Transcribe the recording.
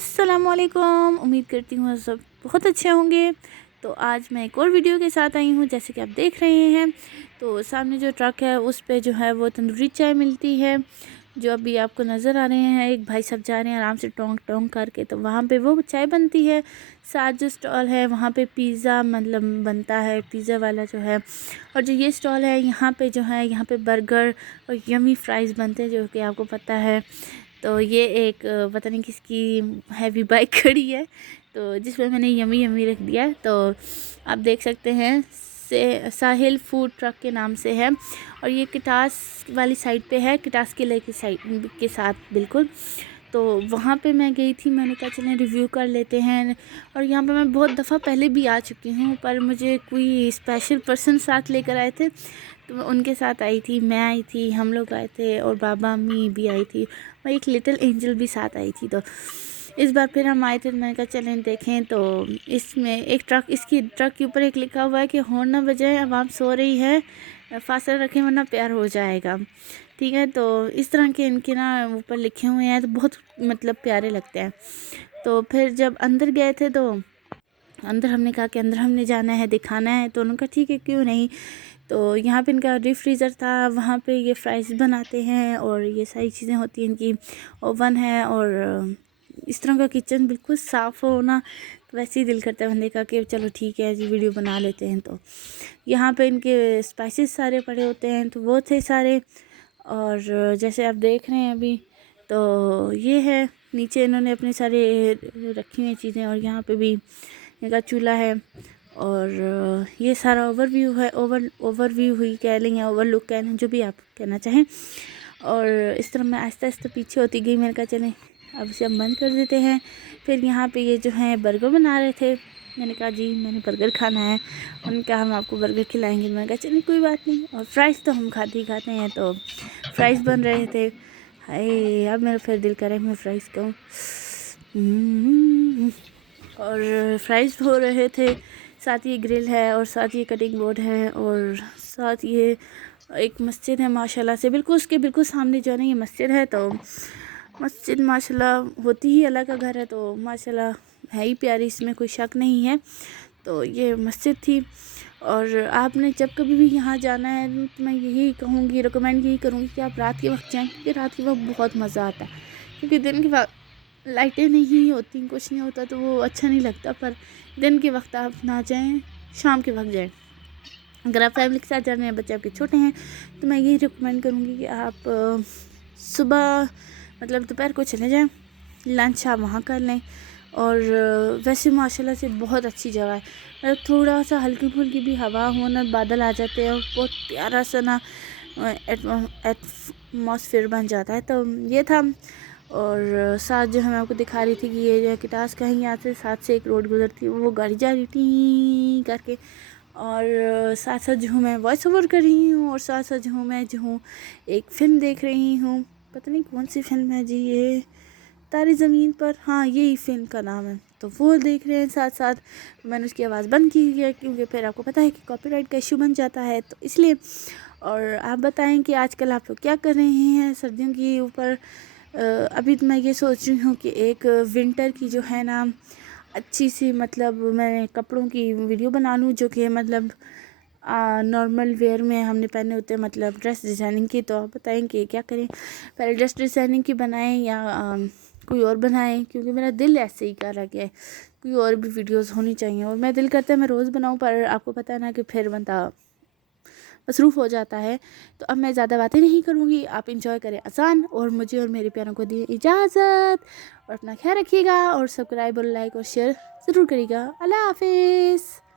अस्सलामुअलैकुम। उम्मीद करती हूँ सब बहुत अच्छे होंगे। तो आज मैं एक और वीडियो के साथ आई हूँ। जैसे कि आप देख रहे हैं तो सामने जो ट्रक है उस पे जो है वो तंदूरी चाय मिलती है, जो अभी आपको नज़र आ रहे हैं। एक भाई सब जा रहे हैं आराम से टोंक टोंक करके, तो वहाँ पे वो चाय बनती है। साथ जो स्टॉल है वहाँ पे पिज़्ज़ा मतलब बनता है, पिज़्ज़ा वाला जो है। और जो ये स्टॉल है यहाँ पे जो है यहाँ पे बर्गर और यमी फ्राइज़ बनते हैं, जो कि आपको पता है। तो ये एक पता नहीं किसकी हैवी बाइक खड़ी है, तो जिसमें मैंने यमी यमी रख दिया। तो आप देख सकते हैं से साहिल फूड ट्रक के नाम से है, और ये किटास वाली साइड पे है, किटास किले की साइड के साथ बिल्कुल। तो वहाँ पे मैं गई थी, मैंने कहा चलें रिव्यू कर लेते हैं। और यहाँ पे मैं बहुत दफ़ा पहले भी आ चुकी हूँ, पर मुझे कोई स्पेशल पर्सन साथ लेकर आए थे, तो मैं उनके साथ आई थी। मैं आई थी, हम लोग आए थे, और बाबा अम्मी भी आई थी, और एक लिटिल एंजल भी साथ आई थी। तो इस बार फिर हम आए थे, तो मैंने कहा चलें देखें। तो इसमें एक ट्रक, इसकी ट्रक के ऊपर एक लिखा हुआ है कि हॉर्न ना बजाए, आवाम सो रही है, फासला रखें वरना प्यार हो जाएगा। ठीक है, तो इस तरह के इनके ना ऊपर लिखे हुए हैं, तो बहुत मतलब प्यारे लगते हैं। तो फिर जब अंदर गए थे तो अंदर हमने कहा कि अंदर हमने जाना है, दिखाना है, तो उन्होंने कहा ठीक है क्यों नहीं। तो यहाँ पे इनका डीप फ्रीज़र था, वहाँ पे ये फ्राइज़ बनाते हैं और ये सारी चीज़ें होती हैं। इनकी ओवन है, और इस तरह का किचन बिल्कुल साफ़ होना, तो वैसे ही दिल करता है बंदे का कि चलो ठीक है जी वीडियो बना लेते हैं। तो यहाँ पे इनके स्पाइसेस सारे पड़े होते हैं, तो वो थे सारे। और जैसे आप देख रहे हैं अभी, तो ये है नीचे इन्होंने अपने सारे रखी हुई चीज़ें, और यहाँ पे भी इनका चूल्हा है। और ये सारा ओवरव्यू है, ओवरव्यू हुई कह लें या ओवरलुक कह लें, जो भी आप कहना चाहें। और इस तरह मैं आहिस्ता आहिस्ता पीछे होती गई। मैंने कहा चलें अब इसे हम बंद कर देते हैं। फिर यहाँ पे ये जो है बर्गर बना रहे थे, मैंने कहा जी मैंने बर्गर खाना है। उन्होंने कहा हम आपको बर्गर खिलाएंगे। मैंने कहा चलिए कोई बात नहीं। और फ्राइज़ तो हम खाते ही खाते हैं, तो फ्राइज़ बन रहे थे। हाय अब मेरा फिर दिल करे मैं फ़्राइज़ खाऊँ। और फ्राइज़ हो रहे थे, साथ ही ग्रिल है, और साथ ही कटिंग बोर्ड है, और साथ ये एक मस्जिद है माशाल्लाह से। बिल्कुल उसके बिल्कुल सामने जो है ना ये मस्जिद है। तो मस्जिद माशाल्लाह होती ही अल्लाह का घर है, तो माशाल्लाह है ही प्यारी, इसमें कोई शक नहीं है। तो ये मस्जिद थी। और आपने जब कभी भी यहाँ जाना है तो मैं यही कहूँगी, रिकमेंड यही करूँगी कि आप रात के वक्त जाएँ, क्योंकि रात के वक्त बहुत मज़ा आता है। क्योंकि दिन के वक्त लाइटें नहीं होती, कुछ नहीं होता, तो वो अच्छा नहीं लगता। पर दिन के वक्त आप ना जाएं, शाम के वक्त जाएं। अगर आप फैमिली के साथ जा रहे हैं, बच्चे आपके छोटे हैं, तो मैं यही रिकमेंड करूँगी कि आप सुबह मतलब दोपहर को चले जाएं, लंच आप वहाँ कर लें। और वैसे माशाल्लाह से बहुत अच्छी जगह है। मतलब थोड़ा सा हल्की फुल्की भी हवा हो ना, बादल आ जाते हैं, और बहुत प्यारा सा ना एटमॉस्फेयर बन जाता है। तो ये था। और साथ जो है मैं आपको दिखा रही थी कि ये जो है किटास का ही यहाँ से साथ से एक रोड गुजरती है, वो गाड़ी जा रही थी करके। और साथ साथ जो हूँ मैं वॉइस ओवर कर रही हूँ, और साथ साथ जो हूँ मैं जो हूँ एक फ़िल्म देख रही हूँ। पता नहीं कौन सी फ़िल्म है जी ये, तारे ज़मीन पर, हाँ यही फ़िल्म का नाम है। तो वो देख रहे हैं साथ साथ। मैंने उसकी आवाज़ बंद की है, क्योंकि फिर आपको पता है कि कॉपीराइट का इशू बन जाता है, तो इसलिए। और आप बताएं कि आजकल आप लोग क्या कर रहे हैं सर्दियों के ऊपर। अभी तो मैं ये सोच रही हूँ कि एक विंटर की जो है ना अच्छी सी, मतलब मैं कपड़ों की वीडियो बना लूँ, जो कि मतलब नॉर्मल वेयर में हमने पहने होते हैं, मतलब ड्रेस डिज़ाइनिंग की। तो आप बताएं कि क्या करें, पहले ड्रेस डिज़ाइनिंग की बनाएं या कोई और बनाएं, क्योंकि मेरा दिल ऐसे ही कर रहा है, कोई और भी वीडियोस होनी चाहिए। और मैं दिल करता है मैं रोज़ बनाऊं, पर आपको पता है ना कि फिर बंदा मसरूफ़ हो जाता है। तो अब मैं ज़्यादा बातें नहीं करूँगी, आप इंजॉय करें अजान, और मुझे और मेरे प्यारों को दिए इजाज़त। और अपना ख्याल रखिएगा, और सब्सक्राइब और लाइक और शेयर ज़रूर करिएगा। अल्लाह हाफिज़।